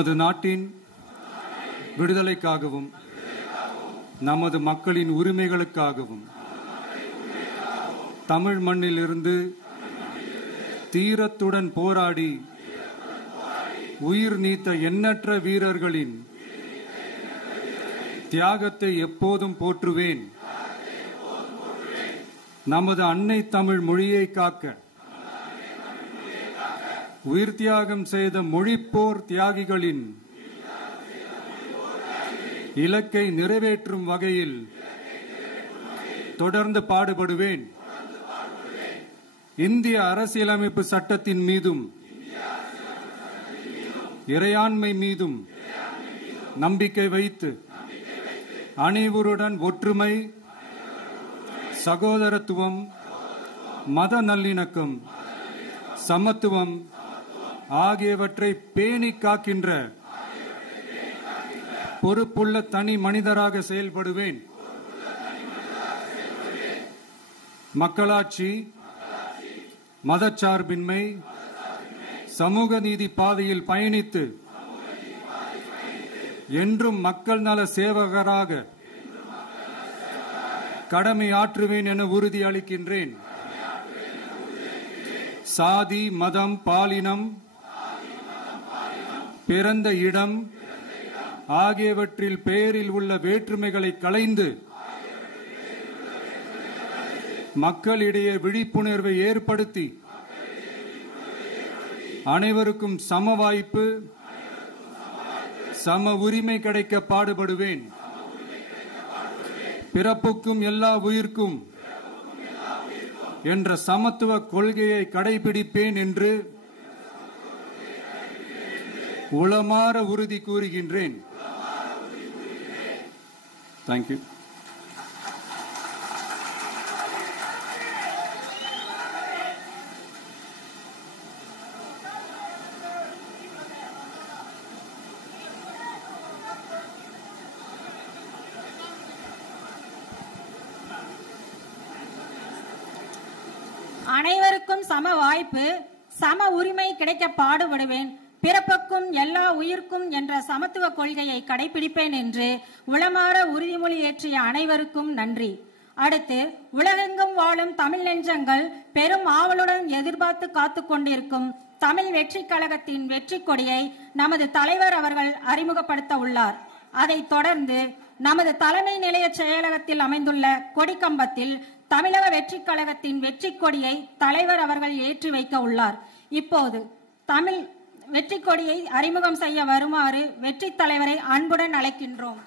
நமது நாட்டின் விடுதலைக்காகவும் நமது மக்களின் உரிமைகளுக்காகவும் தமிழ் மண்ணில் இருந்து தீரத்துடன் போராடி உயிர் நீத்த எண்ணற்ற வீரர்களின் தியாகத்தை எப்போதும் போற்றுவேன். நமது அன்னை தமிழ் மொழியை காக்க உயிர் தியாகம் செய்த மொழிப்போர் தியாகிகளின் இலக்கை நிறைவேற்றும் வகையில் தொடர்ந்து பாடுபடுவேன். இந்திய அரசியலமைப்பு சட்டத்தின் மீதும் இறையாண்மை மீதும் நம்பிக்கை வைத்து அனைவருடன் ஒற்றுமை, சகோதரத்துவம், மத நல்லிணக்கம், சமத்துவம் ஆகியவற்றை பேணி காக்கின்ற பொறுப்புள்ள தனி மனிதராக செயல்படுவேன். மக்களாட்சி, மதச்சார்பின்மை, சமூக நீதி பாதையில் பயணித்து என்றும் மக்கள் நல சேவகராக கடமை ஆற்றுவேன் என உறுதி அளிக்கின்றேன். சாதி, மதம், பாலினம், பிறந்த இடம் ஆகியவற்றில் பெயரில் உள்ள வேற்றுமைகளை களைந்து மக்களிடையே விழிப்புணர்வை ஏற்படுத்தி அனைவருக்கும் சம வாய்ப்பு, சம உரிமை கிடைக்க பாடுபடுவேன். பிறப்புக்கும் எல்லா உயிர்க்கும் என்ற சமத்துவ கொள்கையை கடைபிடிப்பேன் என்று உளமாற உறுதி கூறுகின்றேன். தேங்க்யூ. அனைவருக்கும் சம வாய்ப்பு, சம உரிமை கிடைக்க பாடுபடுவேன். பிறப்புக்கும் எல்லா உயிர்க்கும் என்ற சமத்துவ கொள்கையை கடைபிடிப்பேன் என்று உளமாற உறுதிமொழி ஏற்றிய அனைவருக்கும் நன்றி. அடுத்து, உலகெங்கும் வாழும் தமிழ் நெஞ்சங்கள் பெரும் ஆவலுடன் எதிர்பார்த்து காத்து கொண்டிருக்கும் தமிழ் வெற்றி கழகத்தின் வெற்றி கொடியை நமது தலைவர் அவர்கள் அறிமுகப்படுத்த உள்ளார். அதைத் தொடர்ந்து நமது தலைமை நிலைய செயலகத்தில் அமைந்துள்ள கொடிக்கம்பத்தில் தமிழக வெற்றி கழகத்தின் வெற்றி கொடியை தலைவர் அவர்கள் ஏற்றி வைக்க உள்ளார். இப்போது தமிழ் வெற்றி கொடியை அறிமுகம் செய்ய வருமாறு வெற்றி தலைவரை அன்புடன் அழைக்கின்றோம்.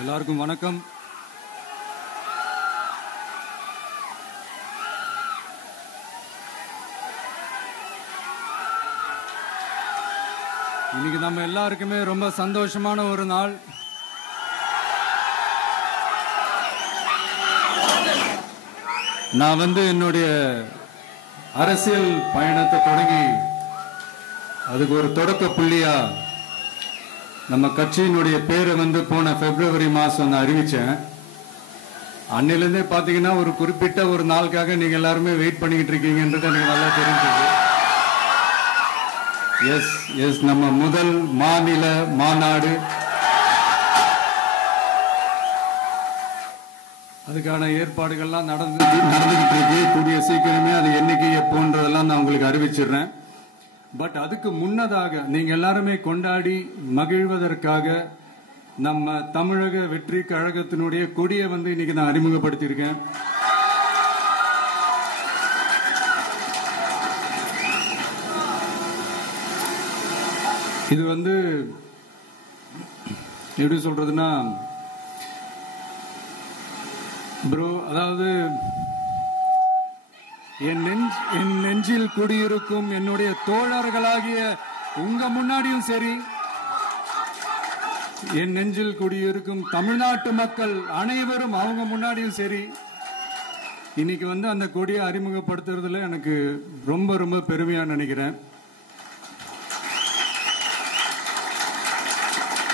எல்லாருக்கும் வணக்கம். இன்னைக்கு நம்ம எல்லாருக்குமே ரொம்ப சந்தோஷமான ஒரு நாள். நான் என்னுடைய அரசியல் பயணத்தை தொடங்கி அதுக்கு ஒரு தொடக்க புள்ளியா நம்ம கட்சியினுடைய பேரை போன பிப்ரவரி மாசம் நான் அறிவிச்சேன். அன்னிலிருந்தே பாத்தீங்கன்னா ஒரு குறிப்பிட்ட ஒரு நாளுக்காக நீங்க எல்லாருமே வெயிட் பண்ணிக்கிட்டு இருக்கீங்கன்றது எனக்கு நல்லா தெரிஞ்சது. எஸ் நம்ம முதல் மாநில மாநாடு, அதுக்கான ஏற்பாடுகள்லாம் நடந்துகிட்டு இருக்கு. கூடிய சீக்கிரமே அது என்னைக்கு எப்போன்றதெல்லாம் நான் உங்களுக்கு அறிவிச்சிடுறேன். பட் அதுக்கு முன்னதாக நீங்க எல்லாருமே கொண்டாடி மகிழ்வதற்காக நம்ம தமிழக வெற்றி கழகத்தினுடைய கொடியை இன்னைக்கு நான் அறிமுகப்படுத்தியிருக்கேன். இது எப்படி சொல்றதுன்னா ப்ரோ, அதாவது என் நெஞ்சில் குடியிருக்கும் என்னுடைய தோழர்களாகிய உங்க முன்னாடியும் சரி, என் நெஞ்சில் குடியிருக்கும் தமிழ்நாட்டு மக்கள் அனைவரும் அவங்க முன்னாடியும் சரி, இன்னைக்கு அந்த கொடியை அறிமுகப்படுத்துறதுல எனக்கு ரொம்ப ரொம்ப பெருமையா நினைக்கிறேன்.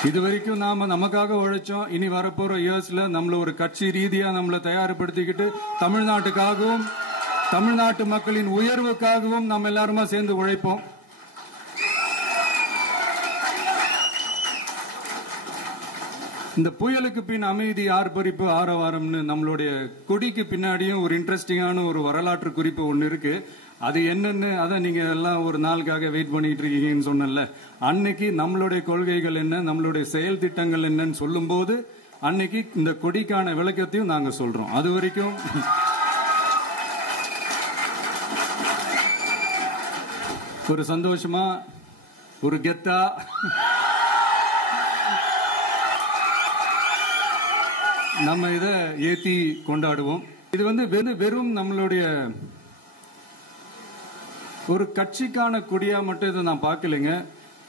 இதுவரைக்கும் நாம நமக்காக உழைச்சோம். இனி வரப்போற இயர்ஸ்ல நம்மள ஒரு கட்சி ரீதியா நம்மளை தயார்படுத்திக்கிட்டு தமிழ்நாட்டுக்காகவும் தமிழ்நாட்டு மக்களின் உயர்வுக்காகவும் நம்ம எல்லாருமா சேர்ந்து உழைப்போம். இந்த புயலுக்கு பின் அமைதி, ஆர்ப்பரிப்பு, ஆரவாரம்னு நம்மளுடைய கொடிக்கு பின்னாடியும் ஒரு இன்ட்ரெஸ்டிங்கான ஒரு வரலாற்று குறிப்பு ஒன்னு இருக்கு. அது என்னன்னு அதான் நீங்க எல்லாம் ஒரு நாளுக்காக வெயிட் பண்ணிட்டு இருக்கீங்கன்னு சொன்னல. அன்னைக்கு நம்மளுடைய கொள்கைகள் என்ன, நம்மளுடைய செயல் திட்டங்கள் என்னன்னு சொல்லும் போது அன்னைக்கு இந்த கொடிக்கான விளக்கத்தையும் நாங்க சொல்றோம். அது வரைக்கும் ஒரு சந்தோஷமா, ஒரு கெத்தா நம்ம இத ஏத்தி கொண்டாடுவோம். இது வெறும் நம்மளுடைய ஒரு கட்சிக்கான கொடியா மட்டும் இதை நான் பார்க்கலைங்க.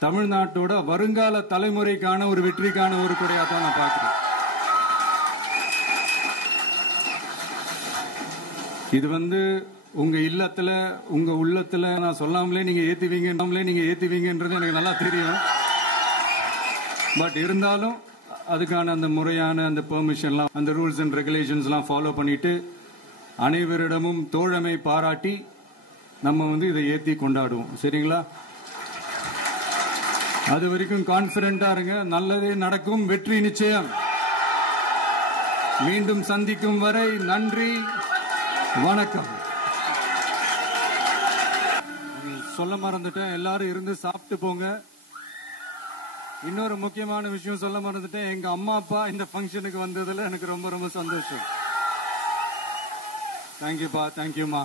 தமிழ்நாட்டோட வருங்கால தலைமுறைக்கான ஒரு வெற்றிக்கான ஒரு கொடியா தான் நான் பார்க்கிறேன். இது உங்க இல்லத்துல, உங்க உள்ளத்துல நான் சொல்லாமலே நீங்க ஏத்துவீங்கன்றது எனக்கு நல்லா தெரியும். பட் இருந்தாலும் அதுக்கான அந்த முறையான அந்த பெர்மிஷன்லாம், அந்த ரூல்ஸ் அண்ட் ரெகுலேஷன்ஸ் எல்லாம் ஃபாலோ பண்ணிட்டு அனைவரிடமும் தோழமை பாராட்டி நம்ம இதை ஏத்தி கொண்டாடுவோம். சரிங்களா? அது வரைக்கும் கான்பிடண்டா இருங்க. நல்லதே நடக்கும். வெற்றி நிச்சயம். மீண்டும் சந்திக்கும் வரை நன்றி, வணக்கம். சொல்ல மறந்துட்டேன், எல்லாரும் இருந்து சாப்பிட்டு போங்க. இன்னொரு முக்கியமான விஷயம் சொல்ல மறந்துட்டேன், எங்க அம்மா அப்பா இந்த ஃபங்க்ஷனுக்கு வந்ததுல எனக்கு ரொம்ப ரொம்ப சந்தோஷம். தேங்க்யூப்பா, தேங்க்யூமா.